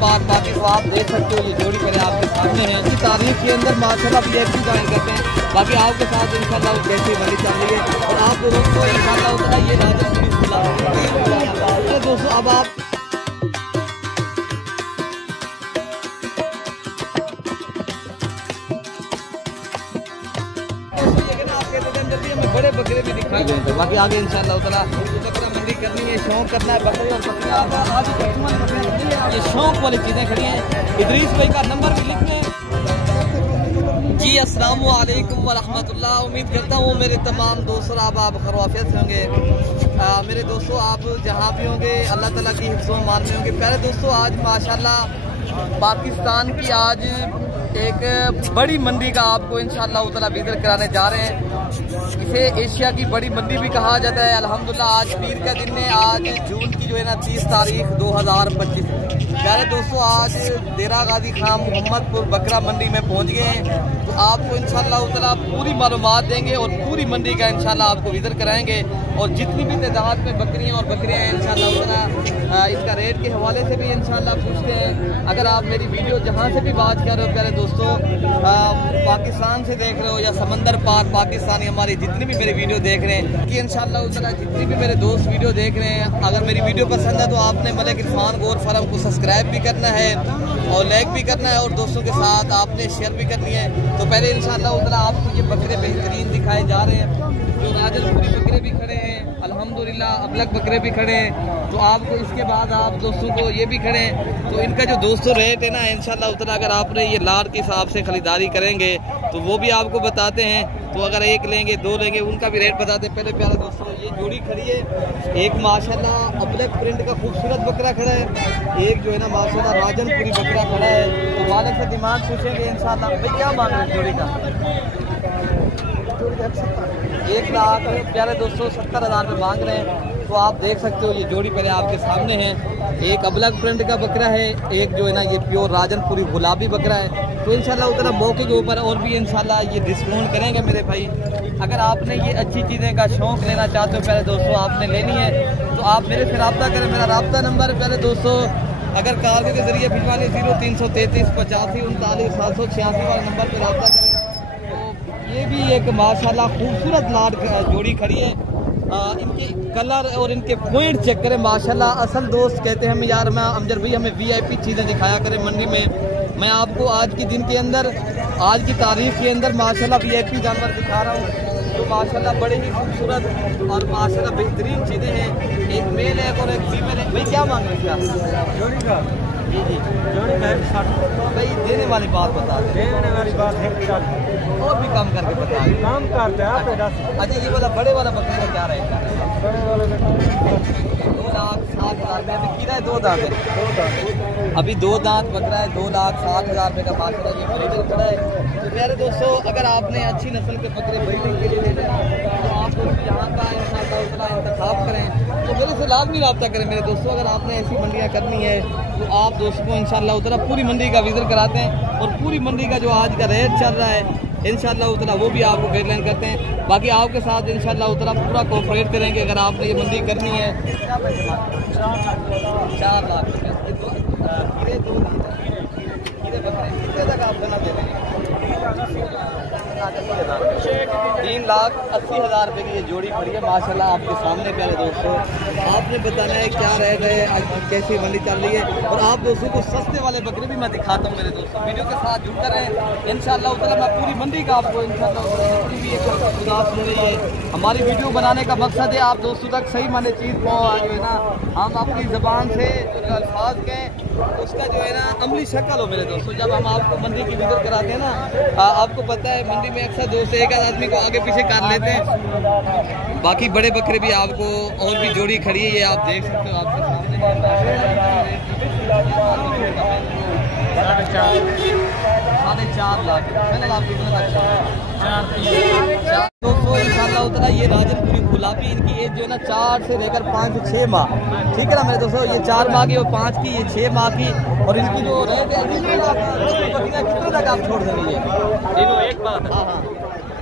पाक बाकी तो आप देख सकते हो ये जोड़ी पहले आपके सामने है। इसी तारीख के अंदर माशाल्लाह VIP ज्वाइन करते हैं। बाकी आपके साथ इंशाल्लाह वो कैसे बनी चल रही है और आप लोगों को इंशाल्लाह उतना ये राजनपुरी खुला दोस्तों। अब आप बड़े बकरे भी दिखाई देंगे। बाकी आगे इंशाल्लाह उतना बकरा मंडी करनी है, शौक करना है बकरे और बकरियां। ये शौक वाली चीज़ें खड़ी हैं। इदरीस भाई का नंबर भी लिख लें जी। अस्सलाम वालेकुम व रहमतुल्लाह। उम्मीद करता हूँ मेरे तमाम दोस्तों आप खैरियत से होंगे। मेरे दोस्तों आप जहाँ भी होंगे अल्लाह ताला की हिफ्ज़ व अमान में होंगे। प्यारे दोस्तों आज माशाल्लाह पाकिस्तान की आज एक बड़ी मंडी का आपको इंशाल्लाह ताला विज़िट कराने जा रहे हैं। इसे एशिया की बड़ी मंडी भी कहा जाता है। अल्हम्दुलिल्लाह आज पीर का दिन है, आज जून की जो है ना 30 तारीख 2025। प्यारे दोस्तों आज डेरा गाजी खान मोहम्मदपुर बकरा मंडी में पहुंच गए हैं। तो आपको इंशाल्लाह ताला पूरी मालूमात देंगे और पूरी मंडी का इंशाल्लाह आपको विज़िट कराएंगे और जितनी भी तादाद में बकरियां और बकरियां हैं इंशाल्लाह ताला इसका रेट के हवाले से भी इंशाल्लाह पूछते हैं। अगर आप मेरी वीडियो जहाँ से भी बात कर रहे हो प्यारे दोस्तों, पाकिस्तान से देख रहे हो या समंदर पार पाकिस्तानी हमारी जितनी भी मेरी वीडियो देख रहे हैं कि इंशाल्लाह ताला जितनी भी मेरे दोस्त वीडियो देख रहे हैं, अगर मेरी वीडियो पसंद है तो आपने मलिक इरफान गोर फार्म को सब्सक्राइब भी करना है और लाइक भी करना है और दोस्तों के साथ आपने शेयर भी करनी है। तो पहले इंशाल्लाह ताला आपको ये बकरे बेहतरीन दिखाए जा रहे हैं। जो राजनपुरी बकरे भी खड़े हैं अल्हम्दुलिल्लाह, अबलग बकरे भी खड़े हैं। तो आपको इसके बाद आप दोस्तों को ये भी खड़े हैं। तो इनका जो दोस्तों रेट है ना इंशाल्लाह ताला अगर आपने ये लाट के हिसाब से खरीदारी करेंगे तो वो भी आपको बताते हैं। तो अगर एक लेंगे दो लेंगे उनका भी रेट बताते हैं। पहले प्यारे दोस्तों ये जोड़ी खड़ी है, एक माशाल्लाह अबलग प्रिंट का खूबसूरत बकरा खड़ा है, एक जो है ना माशाल्लाह राजनपुरी बकरा खड़ा है। तो मालिक से डिमांड पूछेंगे इंशाल्लाह। भाई क्या मांग रहे हैं जोड़ी का? 1 लाख प्यारे दोस्तों 70,000 रुपये मांग रहे हैं। तो आप देख सकते हो ये जोड़ी पहले आपके सामने है। एक अबलग प्रिंट का बकरा है, एक जो है ना ये प्योर राजनपुरी गुलाबी बकरा है। तो इंशाल्लाह उतना मौके के ऊपर और भी इंशाल्लाह ये डिस्काउंट करेंगे मेरे भाई। अगर आपने ये अच्छी चीज़ें का शौक़ लेना चाहते हो प्यारे दोस्तों आपने लेनी है तो आप मेरे से रब्ता करें। मेरा रब्ता नंबर प्यारे दोस्तों अगर कार्गो के जरिए भिजवाने 0333 85 39 786 वाले नंबर पर रब्ता करें। तो ये भी एक माशाल्लाह खूबसूरत लाट जोड़ी खड़ी है। इनके कलर और इनके पॉइंट चेक करें माशाल्लाह। असल दोस्त कहते हैं हमें यार मैं अमजद भाई हमें VIP चीज़ें दिखाया करें मंडी में। मैं आपको आज के दिन के अंदर आज की तारीख के अंदर माशाल्लाह VIP जानवर दिखा रहा हूँ। तो माशाल्लाह बड़े ही खूबसूरत और माशाल्लाह बेहतरीन चीज़ें हैं। एक मेल है और एक फीमेल है। भाई क्या मांग रहे हैं जोड़ी का? जी जोड़ी का 60। भाई देने वाली बात बता दें। देने वाली बात है और भी कम करके बता दें। काम करते हैं आप। अच्छा ये वाला बड़े वाला बकरे का क्या रहेगा? बड़े वाले 2,07,000 में अभी किरा है 2 दांत है। अभी 2 दांत बकरा है 2,07,000 रुपये का माशाल्लाह ये ब्रीडर खड़ा है। तो प्यारे दोस्तों अगर आपने अच्छी नस्ल के बकरे ब्रीडिंग के लिए लेना है तो आप यहाँ का इंशाल्लाह उतना इंतखाब करें। तो मेरे से लाजमी रब्ता करें मेरे दोस्तों। अगर आपने ऐसी मंडियाँ करनी है तो आप दोस्तों को इंशाल्लाह उतना पूरी मंडी का विजिट कराते हैं और पूरी मंडी का जो आज का रेट चल रहा है इंशाल्लाह उतना वो भी आपको गाइडलाइन करते हैं। बाकी आपके साथ इंशाल्लाह उतना पूरा कोऑपरेट करेंगे। अगर आपने ये मंडी करनी है 4 लाख रुपये कितने तक आप बना दे रहे हैं? 3,80,000 रुपये की ये जोड़ी पड़ी है माशाल्लाह आपके सामने। प्यारे दोस्तों आपने बताना है क्या रेट है, कैसी मंडी चल रही है और आप दोस्तों को सस्ते वाले बकरे भी मैं दिखाता हूँ मेरे दोस्तों। वीडियो के साथ जुड़कर रहें इंशाल्लाह उतना मैं पूरी मंडी का आपको इंशाल्लाह भी एक गुजारिश सुन रही है। हमारी वीडियो बनाने का मकसद है आप दोस्तों तक सही माने चीज़ जो है ना हम अपनी ज़बान से जो अल्फाज कहें उसका जो है ना अमली शक्ल हो मेरे दोस्तों। जब हम आपको मंडी की विजिट कराते हैं ना आपको पता है मंडी में अक्सर दोस्त एक आदमी को आगे पीछे कर लेते हैं। बाकी बड़े बकरे भी आपको और भी जोड़ी खड़ी है ये आप देख सकते हो आपके सामने। 4.5 लाख आप कितना दोस्तों इंशाल्लाह उतना ये राजनपुरी गुलाबी इनकी एज जो है ना 4 से लेकर 5 से 6 माह। ठीक है ना मेरे दोस्तों। ये 4 माह की और 5 की ये 6 माह की और इनकी जो रेट है कितने तक आप छोड़ देंगे? एक बात हाँ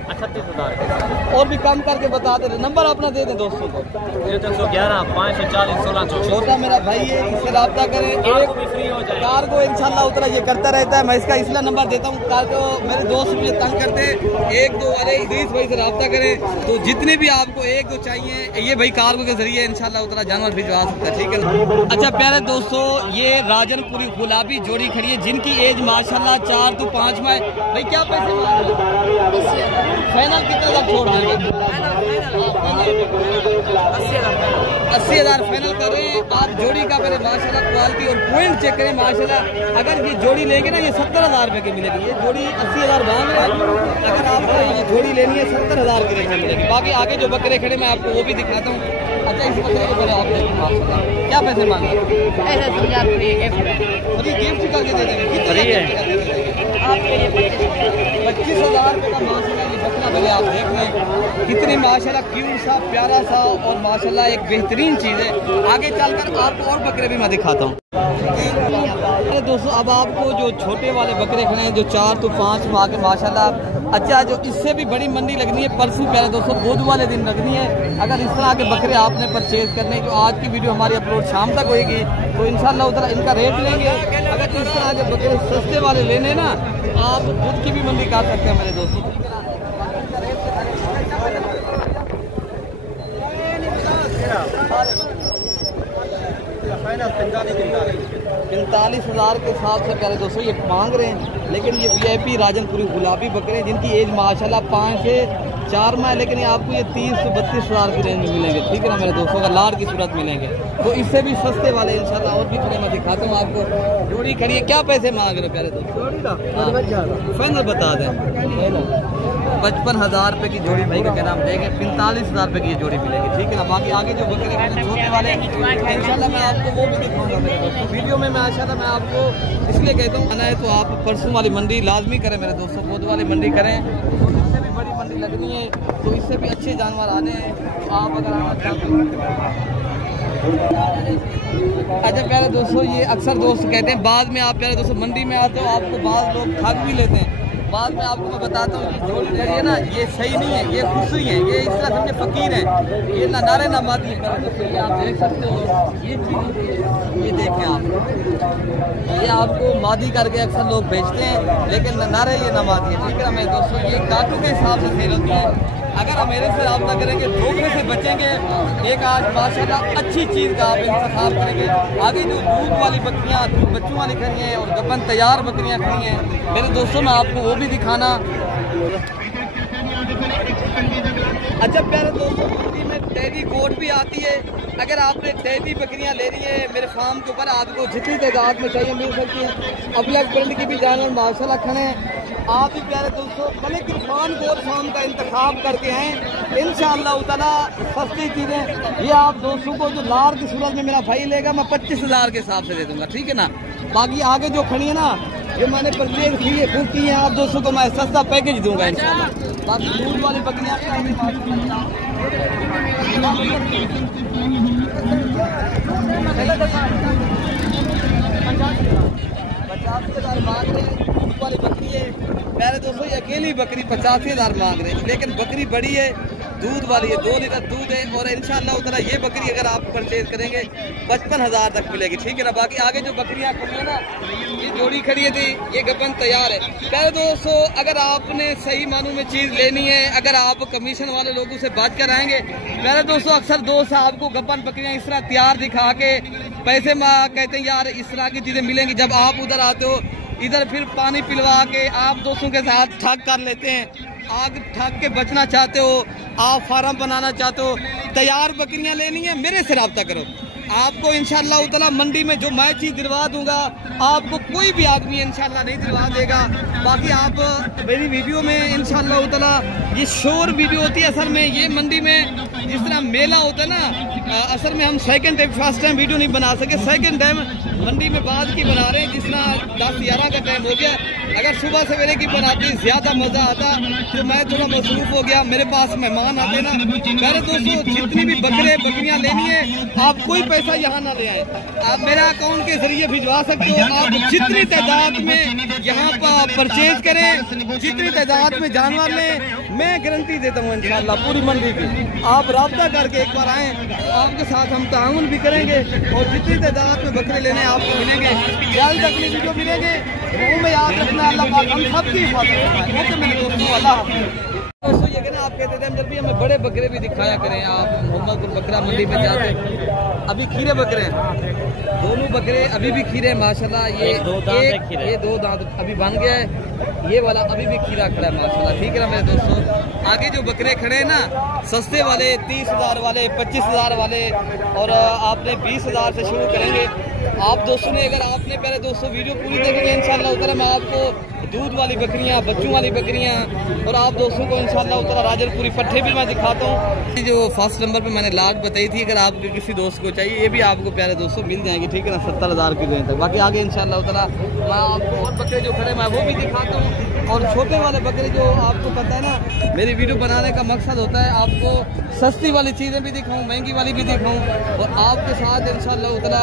38,000 और भी कम करके बता दे। नंबर अपना दे दें दोस्तों को। 311 540 16 छोटा मेरा भाई है, इससे रब्ता करें। एक फ्री हो जाए कार को इंशाल्लाह उतना ये करता रहता है। मैं इसका इसलिए नंबर देता हूँ कार को मेरे दोस्त मुझे तंग करते हैं। 1 2 अरे इदरीस भाई से रब्ता करें तो जितने भी आपको 1 2 चाहिए ये भाई कार्गो के जरिए इंशाल्लाह उतना जानवर भिजवा सकता है, ठीक है। अच्छा प्यारे दोस्तों, ये राजनपुरी गुलाबी जोड़ी खड़ी है जिनकी एज माशाल्लाह 4 to 5 में। भाई क्या पैसे मांग रहे हैं? फाइनल कितना तक छोड़ देंगे? 80,000 फाइनल कर रहे हैं। आप जोड़ी का मेरे माशाल्लाह क्वालिटी और पॉइंट चेक करें माशाल्लाह। अगर ये जोड़ी लेंगे ना ये 70,000 रुपए की मिलेगी। ये जोड़ी 80,000 मांग रहे हैं। अगर आपको ये जोड़ी लेनी है 70,000 की रेंज में मिलेगी। बाकी आगे जो बकरे खड़े मैं आपको वो भी दिखाता हूँ। अच्छा इस बकरे को आप देखें माशाल्लाह क्या पैसे मांग रहे हैं? गिफ्ट करके दे देंगे। 25,000 रुपये का माशाल्लाह ये बकरा पहले आप देख लें। कितनी माशाल्लाह क्यूट सा प्यारा सा और माशाल्लाह एक बेहतरीन चीज़ है। आगे चलकर आपको और बकरे भी मैं दिखाता हूँ। दोस्तों अब आपको जो छोटे वाले बकरे खड़े हैं जो 4 to 5 माह के माशाल्लाह। अच्छा जो इससे भी बड़ी मंडी लगनी है परसों प्यारे दोस्तों बुध वाले दिन लगनी है। अगर इस तरह के बकरे आपने परचेज करने जो आज की वीडियो हमारी अपलोड शाम तक होगी तो इंशाल्लाह उधर इनका रेट लेंगे। अगर इस तरह के बकरे सस्ते वाले लेने ना आप बुध की भी मंडी कर सकते हैं मेरे दोस्तों। 45,000 के हिसाब से प्यारे दोस्तों ये मांग रहे हैं। लेकिन ये VIP राजनपुरी गुलाबी बकरे जिनकी एज माशाल्लाह 5 से 4 माह, लेकिन आपको ये 30 से 32,000 की रेंज में मिलेंगे, ठीक है ना मेरे दोस्तों। अगर लाड़ की सूरत मिलेंगे तो इससे भी सस्ते वाले इंशाल्लाह और भी खड़े मैं दिखाता हूँ आपको। जोड़ी खड़ी है, क्या पैसे मांग रहे हो प्यारे दोस्तों? फाइनल बता दें। 55,000 रुपये की जोड़ी भाई का क्या नाम देंगे। 45,000 रुपये की ये जोड़ी मिलेगी, ठीक है ना। बाकी आगे जो बकरे छोटे वाले इंशाल्लाह मैं आपको वो भी दिखाऊंगा मेरे दोस्तों वीडियो में। मैं इंशाल्लाह मैं आपको इसलिए कहता हूँ आना है तो आप परसों वाली मंडी लाजमी करें मेरे दोस्तों। बुध वाली मंडी करें तो इससे भी बड़ी मंडी लगनी है तो इससे भी अच्छे जानवर आने हैं तो आप अगर आना चाहते हैं। अच्छा प्यारे दोस्तों, ये अक्सर दोस्त कहते हैं बाद में आप प्यारे दोस्तों मंडी में आते हो आपको बाद लोग ठग भी लेते हैं। बाद में आपको मैं बताता हूँ कि जोड़ी है ना ये सही नहीं है, ये खुशी है, ये इस तरह समझे फकीर है, ये ना नारे ना माती है। ये आप देख सकते हो ये देखें आप, ये आपको मादी करके अक्सर लोग बेचते हैं लेकिन नारे ये ना माती है, ठीक है ना मेरे दोस्तों। ये काटू के हिसाब से सेल होती है। अगर हम मेरे से रब्ता करेंगे धोखे से बचेंगे। एक आज माशाल्लाह अच्छी चीज़ का आप इंतखाब करेंगे। आगे जो दूध वाली बकरियाँ बच्चों वाली खड़ी हैं और गबन तैयार बकरियाँ खड़ी हैं मेरे दोस्तों मैं आपको वो भी दिखाना। अच्छा प्यारे दोस्तों, मंडी में टैडी कोट भी आती है। अगर आपने टैडी बकरियां लेनी है मेरे फार्म के ऊपर आपको जितनी तादाद में चाहिए मिल सकती है। अबलग ब्रांड की भी जानवर माशाल्लाह खड़े हैं। आप भी प्यारे दोस्तों मलिक इरफान गोल्ड फार्म का इंतखाब करके हैं इंशाअल्लाह ताला सस्ती चीज़ें। ये आप दोस्तों को जो लाड़ की सूरत में मेरा भाई लेगा मैं 25,000 के हिसाब से दे दूंगा, ठीक है ना। बाकी आगे जो खड़ी है ना जो मैंने परचेज की है बुक की है आप दोस्तों को मैं सस्ता पैकेज दूंगा इंशाअल्लाह। बाकी दूध वाली बकरियाँ 50,000 मांग रहे हैं। दूध वाली बकरी है प्यारे दोस्तों, ये अकेली बकरी 85,000 मांग रहे हैं लेकिन बकरी बड़ी है, दूध वाली है, 2 लीटर दूध है और इंशाअल्लाह उतना ये बकरी अगर आप परचेज करेंगे 55,000 तक मिलेगी, ठीक है ना। बाकी आगे जो बकरियाँ खड़ी है ना ये जोड़ी खड़ी है थी, ये गबन तैयार है। प्यारे दोस्तों अगर आपने सही मानों में चीज़ लेनी है, अगर आप कमीशन वाले लोगों से बात कर आएंगे प्यारे दोस्तों अक्सर दोस्त आपको गबन बकरियाँ इस तरह तैयार दिखा के पैसे कहते हैं यार इस तरह की चीज़ें मिलेंगी। जब आप उधर आते हो इधर फिर पानी पिलवा के आप दोस्तों के साथ ठग कर लेते हैं। आग ठग के बचना चाहते हो, आप फार्म बनाना चाहते हो, तैयार बकरियां लेनी है मेरे से रब्ता करो। आपको इंशाअल्लाह उतला मंडी में जो मैं चीज़ दिलवा दूंगा आपको कोई भी आदमी इंशाअल्लाह नहीं दिलवा देगा। बाकी आप मेरी वीडियो में इंशाअल्लाह उतला ये शोर वीडियो होती है असल में ये मंडी में जिस तरह मेला होता है ना, असल में हम second time first time video नहीं बना सके, सेकंड टाइम मंडी में बाद की बना रहे हैं। जिस तरह 10-11 का टाइम हो गया, अगर सुबह सवेरे की बनाती ज़्यादा मज़ा आता तो मैं थोड़ा मसरूफ़ हो गया, मेरे पास मेहमान आते ना। मेरे दोस्तों, जितनी भी बकरियाँ लेनी है, आप कोई पैसा यहाँ ना ले आए, आप मेरे अकाउंट के जरिए भिजवा सकते हो। आप जितनी तादाद में यहाँ पर परचेज करें, जितनी तादाद में जानवर लें, मैं गारंटी देता हूँ इंशाल्लाह पूरी मंडी की। आप राब्ता करके एक बार आएँ, आपके साथ हम ताउन भी करेंगे और जितनी तादाद में बकरे लेने आपको मिलेंगे। जल्द अगली वीडियो मिलेंगे, वो में याद रखना, अल्लाह पाक हम सबकी हिफाजत करें। मेरे दोस्तों, अल्लाह दोस्तों, ये कहना आप कहते थे जब भी हमें बड़े बकरे भी दिखाया करें। आप मोहम्मदपुर बकरा मंडी में जाते, अभी खीरे बकरे हैं, दोनों बकरे अभी भी खीरे हैं माशाल्लाह। ये दो दांत अभी बन गया है, ये वाला अभी भी खीरा खड़ा है माशाल्लाह। ठीक है ना मेरे दोस्तों, आगे जो बकरे खड़े हैं ना, सस्ते वाले 30,000 वाले, 25,000 वाले, और आपने 20,000 से शुरू करेंगे। आप दोस्तों ने, अगर आपने पहले दोस्तों वीडियो पूरी देखेंगे इंशाल्लाह उतारा, मैं आपको दूध वाली बकरियां, बच्चों वाली बकरियां, और आप दोस्तों को इंशाल्लाह उतारा राजलपुरी पट्ठे भी मैं दिखाता हूँ। जो फर्स्ट नंबर पे मैंने लाट बताई थी, अगर आपके किसी दोस्त को चाहिए, ये भी आपको प्यारे दोस्तों मिल जाएंगे। ठीक है ना, 70,000 की रेंज तक। बाकी आगे इंशाल्लाह उतारा मैं आपको और बकरे जो खड़े मैं वो भी दिखाता हूँ, और छोटे वाले बकरे जो आपको पता है ना, मेरी वीडियो बनाने का मकसद होता है आपको सस्ती वाली चीज़ें भी दिखाऊं, महंगी वाली भी दिखाऊं, और आपके साथ इंशाल्लाह उतारा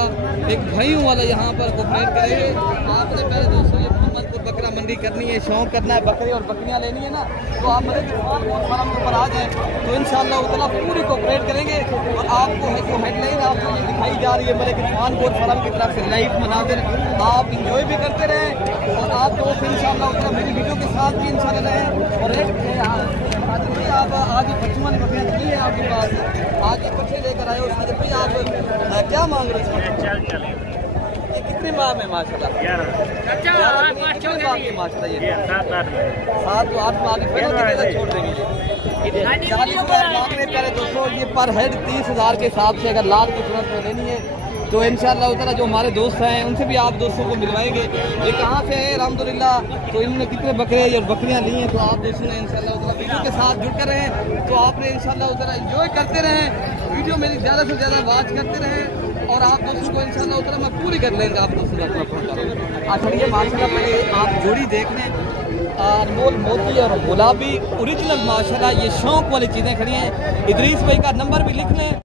एक भाइयों वाला यहाँ पर कोऑपरेट करेंगे। आपने पहले दोस्तों ये मोहम्मदपुर बकरा मंडी करनी है, शौक करना है, बकरे और बकरियाँ लेनी है ना, तो आप मेरे फार्म के ऊपर आ जाएँ, तो इंशाल्लाह उतारा पूरी कोऑपरेट करेंगे। और आपको जो हेडलाइन आपको ये दिखाई जा रही है मेरे किसान गोट फार्म की तरफ से, लाइव मनाजिर आप इंजॉय भी करते रहें, और आप दोस्त इंशाल्लाह उतारा मेरी वीडियो के साथ भी इंशाल्लाह रहें। और आप आज ही बच्चों वाली बकरियाँ नहीं है आपके पास, आज ही बच्चे लेकर आए हो साजिद भाई, आप क्या मांग रहे हैं? ये कितने माह में माशाल्लाह? 11 माशाल्लाह, ये 7 8 माह की कितने तक छोड़ देंगे? 40,000 मांग रहे प्यारे दोस्तों। ये पर हेड 30,000 के हिसाब से अगर लाख की सूरत में लेनी है तो इंशाल्लाह उतारा जो हमारे दोस्त हैं उनसे भी आप दोस्तों को मिलवाएंगे। ये कहाँ से है अल्हम्दुलिल्लाह, तो इन्होंने कितने बकरे और बकरियाँ ली हैं, तो आप दोस्तों ने इंशाल्लाह उतारा वीडियो के साथ जुड़कर रहें, तो आपने इंशाल्लाह उतारा एंजॉय करते रहें, वीडियो मेरी ज़्यादा से ज़्यादा वॉच करते रहें, और आप दोस्तों को इंशाल्लाह उतारा मैं पूरी कर लेंगे आप दोस्तों का अपना पहुँचा। अच्छा, ये माशाल्लाह पहले आप जोड़ी देख लें, अनमोल मोती और गुलाबी ओरिजिनल माशाल्लाह, ये शौक वाली चीज़ें खड़ी हैं। इदरीस भाई का नंबर भी लिख लें।